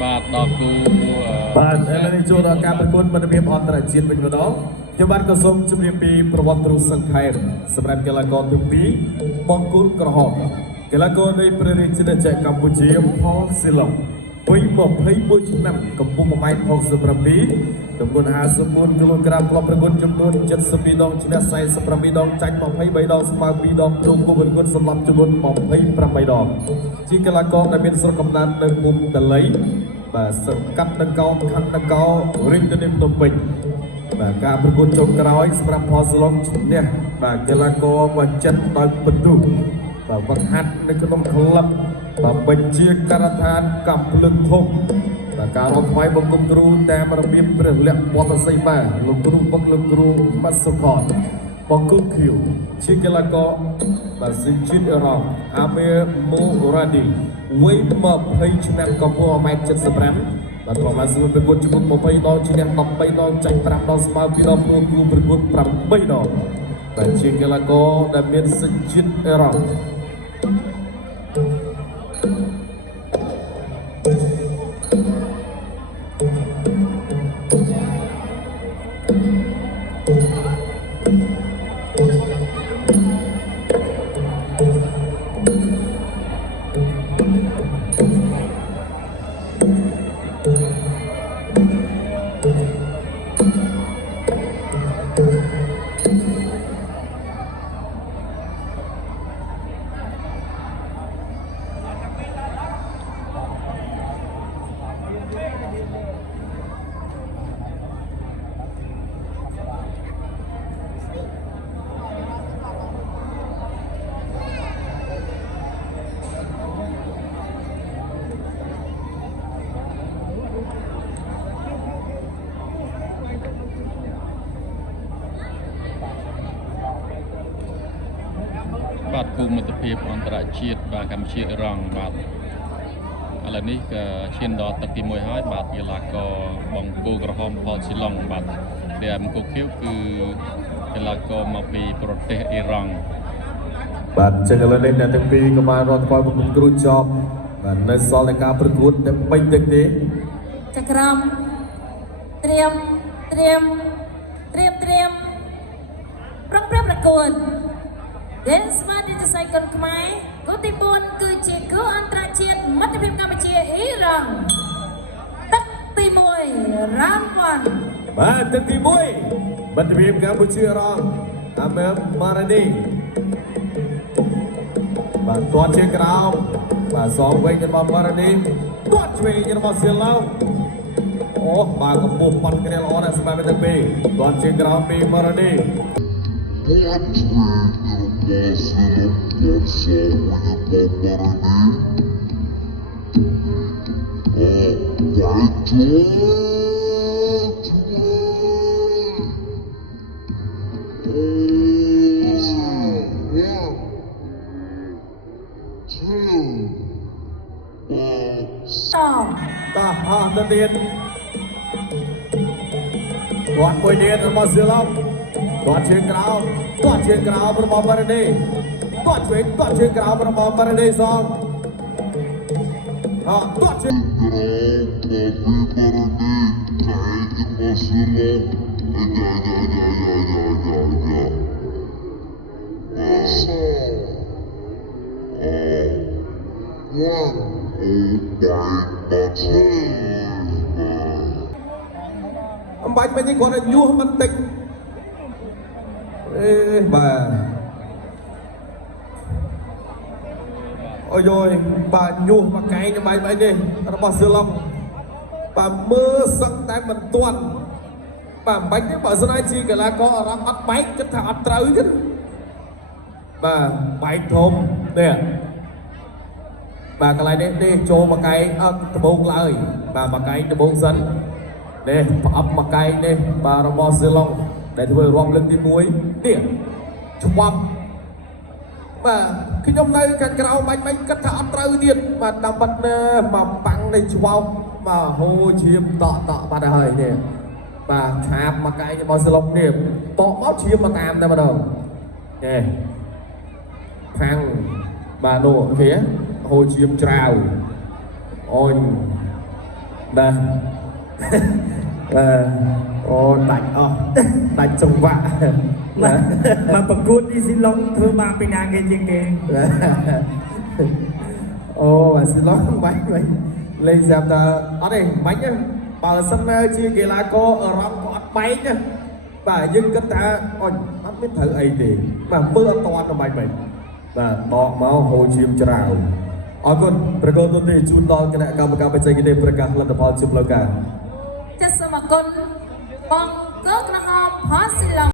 បាទដល់គូបាទឥឡូវនេះចូលដល់ការប្រកួតមិត្តភាពអន្តរជាតិវិញម្ដងខ្ញុំបាទក៏សូមជម្រាបពីប្រវត្តិរូបសង្ខេបសម្រាប់កីឡាករទាំងពីរបង្គោលក្រហមកីឡាករនៃព្រះរាជាណាចក្រកម្ពុជាផលស៊ីឡុងវ័យ21ឆ្នាំកម្ពស់ 1.67 ទម្ងន់ 54 គីឡូក្រាម ក្លបប្រកួតចំនួន 72 ដងឈ្នះ 47 ដងចាញ់ 23 ដងស្មើ 2 ដងក្នុងគូប្រកួតសម្រាប់ចំនួន 28 ដងជាកីឡាករដែលមានស្រុកកំណើតនៅភូមិតល័យបាទសង្កាត់ដង្កោខណ្ឌដង្កោរាជធានីភ្នំពេញបាទការប្រកួតចុងក្រោយសម្រាប់ផលសឡុងឈ្នះបាទកីឡាករបញ្ចិនដោយបន្ទុកបាទវឹកហាត់នៅក្នុងក្លឹបបាទបញ្ជាការដ្ឋានកំភ្លឹងធំបាទការរត់ថ្វាយបង្គំគ្រូតាមរបៀបព្រះលក្ខណ៍វត្តសីមាលោកគ្រូបុកលោកគ្រូបាត់សុខតបង្គំខៀវជាកីឡាករបាទសិជិតអរ៉ង់អាមេមូរ៉ាឌីវ័យ20ឆ្នាំកម្ពស់ 1.75 បាទប្រមាណសម្រាប់ប្រកួតចំនួន 20 ដងឈ្នះ 13 ដងចាញ់ 5 ដងស្មើ 2 ដងព្រោះគូប្រកួត 8 ដងបាទជាកីឡាករដែលមានសញ្ជាតិអរ៉ង់បាទគូមិត្តភាពអន្តរជាតិបាទកម្ពុជាអឺរ៉ង់បាទឥឡូវនេះក៏ឈានដល់ទឹកទី1ហើយបាទកីឡាករបង្គោលក្រហមផលស៊ីឡុងបាទដែលបង្គោលខៀវគឺកីឡាករមកពីប្រទេសអ៊ីរ៉ង់បាទចឹងឥឡូវនេះអ្នកទាំងពីរក៏បានរត់ថ្វាយបង្គំគ្រូចប់បាទនៅសល់នៃការប្រកួតតែ3ទឹកទេចក្រមត្រៀមប្រឹងប្រកួត Dance មកទីស័យកុនខ្មែរគូទី4គឺជាគូអន្តរជាតិមិត្តភាពកម្ពុជាអ៊ីរ៉ង់ទឹកទី1រ៉ាំវ៉ាន់បាទទឹកទី1មិត្តភាពកម្ពុជាអ៊ីរ៉ង់អាមេម៉ារ៉ានីបាទទាត់ជាក្រោមបាទសងវិញរបស់ម៉ារ៉ានីទាត់ឆ្វេងរបស់សៀឡៅអូបាទកម្ពស់ប៉ុនគ្នាល្អណាស់សម្រាប់មិត្តភាពទាត់ជាក្រោមពីម៉ារ៉ានីតាអស់ទៅទៀត គាត់មួយទៀតរបស់ស៊ីឡុងគាត់ជើងក្រោមគាត់ជើងក្រោមរបស់បារ៉ាឌីគាត់ឆ្វេងគាត់ជើងក្រោមរបស់បារ៉ាឌីសងគាត់ជើង អំបាច់វិញគាត់ឲ្យញុះមិនតិចបាទអូយយបាទញុះមកកែងទៅបាយនេះរបស់សឺឡុងបាទមើលសឹកតែមិនទាន់បាទអំបាច់ទេបើស្នាជាកីឡាករអារម្មណ៍អត់បែកគិតថាអត់ត្រូវទេបាទបែកធំនេះបាទកន្លែងនេះទេចូលមកកែងអត់ដបងឡើយបាទមកកែងដបងសិននេះប្រអប់មកកែងនេះបាទរបស់សឺឡុងដែលធ្វើរាប់លើកទី1នេះឆ្វប់បាទខ្ញុំនៅខាងក្រៅបាច់គិតថាអត់ត្រូវទៀតបាទតាមបាត់ណាមកប៉ាំងនៃឆ្វប់បាទហូរឈាមតក់បាត់ហើយនេះបាទឆាបមកកែងរបស់សឺឡុងនេះតក់មកឈាមមកតាមតែម្ដងនេះខាងបាទនោះគេហូរឈាមច្រាវអូនបាទអូដាច់អស់ដាច់ចង្វាក់មកប្រកួតនេះស៊ីឡុងធ្វើមកពីណាគេជាងគេអូស៊ីឡុងបាច់លេងស្រាប់តែអត់ទេបាច់បើសិនណាជាកីឡាករអឺរ៉ុបក៏អត់បែកណាបាទយើងគិតថាអូនអត់មានត្រូវអីទេបាទមើលអត់តាន់ទៅបាច់បាទបកមកហូរឈាមច្រាវអរគុណប្រកបទុននេះជូនដល់គណៈកម្មការបច្ចេកទេសប្រកាសលទ្ធផលជប់លើការ ចាសសូមអរគុណបងកក្រហមផោះស៊ីឡុង